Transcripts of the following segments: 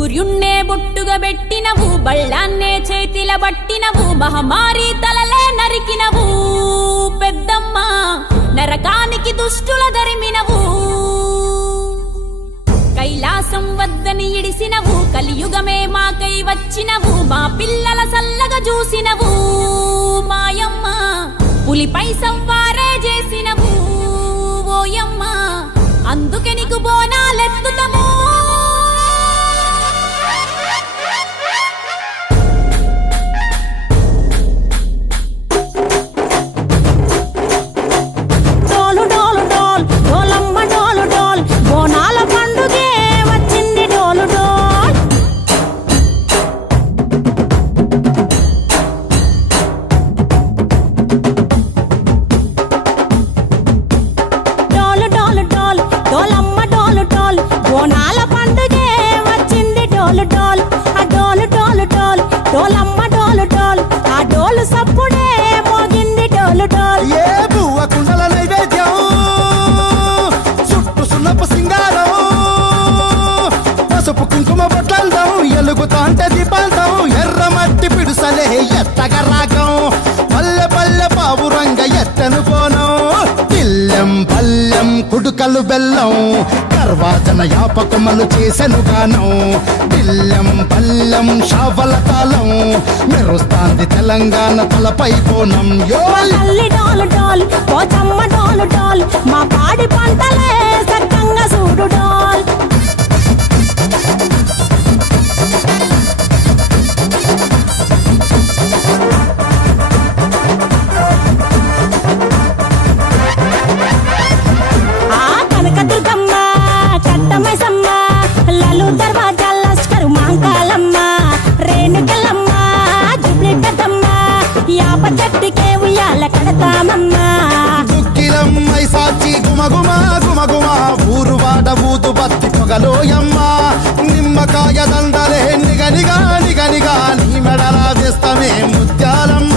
సూర్యున్నే బొట్టుగా పెట్టినవు, బళ్ళాన్నే చేతిల బట్టినవు, మహమారి తలలే నరికినవు పెద్దమ్మ, నరకానికి దుష్టుల దరిమినవు. కైలాసం వద్దని ఇడిసినవు, కలియుగమే మాకై వచ్చినవు, మా పిల్లల సల్లగా చూసినవు మాయమ్మ, పులిపై సవ్వారే చేసినవు ఓయమ్మ, అందుకే నీకు బోనాలెత్తుతము. ఎలుగుతాంటే దీపాలతం ఎర్రమట్టి పిడుసలే ఎత్తగా రాగం, పల్లె పల్లె పావురంగ ఎత్తను కోనం, పిల్లెం పల్లెం కుడుకలు బెల్లం, తర్వాతన యాపకమలు చేసెను గానం, పిల్లెం పల్లెం షావల తాళం, మెరుస్తాంది తెలంగాణ తలపై కోనం. మా పాడి పంటలే సక్కంగా చూడు డాల్. దుక్కిలమ్మై సాచి గుమగుమా గుమగుమా, ఊరు వాడ ఊదు బత్తి పొగలోయమ్మ, నిమ్మకాయ దండలే నిగనిగా నిగనిగా, నీ మెడలా వేస్తమే ముత్యాలమ్మ,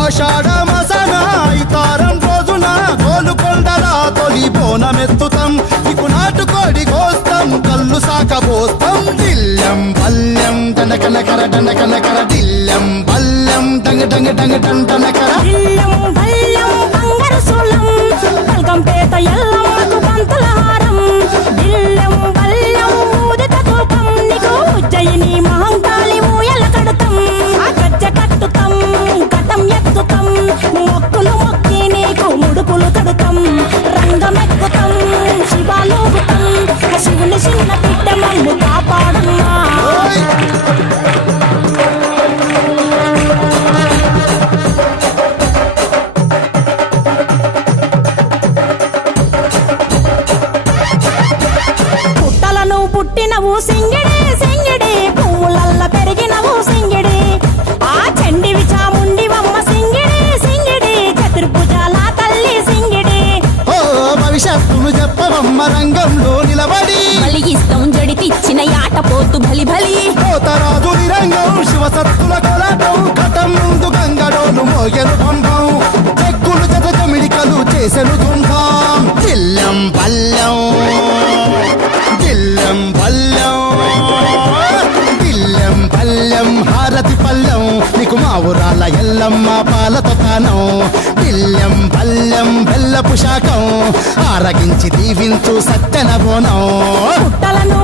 ఆషాఢ మసన ఇతారం రోజున గోలుకొండలా తొలి బోనమెత్తుతాం, నీకు నాటుకోడి కోస్తాం, కళ్ళు సాకబోస్తాం, దిల్లెం పల్లెం దండకనకర దండకనకర, దిల్లెం పల్లెం డంగ డంగ డంగ డండనకర, పేట ఎల్లమ్మకు పంతుల హారం, దిల్లెం బల్లెం ఊదిత తూపం, నీకు ఉజ్జయిని మహంకాళి ఊయల కడుతాం, గజ్జ కట్టుతాం కటం ఎత్తుతాం, మొక్కులు మొక్కి నీకు ముడుపులు కడుతాం, రంగమెక్కుతాం శివాలోగుతాం, శివుని చిన్న బిడ్డ మమ్ము కాపాడమ్మా. పుట్టినవు సింగిడి సింగిడి, పువ్వులల్ల పెరిగినవు సింగిడి, ఆ చండివి చాముండివమ్మ సింగిడి సింగిడి, చతుర్భుజాల తల్లి సింగిడి. ఓ భవిష్యత్తును చెప్పవమ్మ రంగంలో నిలబడి, బలిగిస్తాం జడితిచ్చిన యాట పోతు బలి బలి, పోతరాజు నిరంగం శివసత్తుల కొలాటం, కటం ముందు గంగడోను మోగెను పంపం, చెక్కులు జత జమిడికలు చేసెను తుంటాం, దిల్లెం పల్లెం దిల్లెం పల్లెం దిల్లెం పల్లెం హారతి పల్లెం, నీకు మా ఊరాల ఎల్లమ్మ పాలతో తానం, దిల్లెం పల్లెం బెల్లపు శాఖం, ఆరగించి దీవించు సత్తెన బోనం. పుట్టలను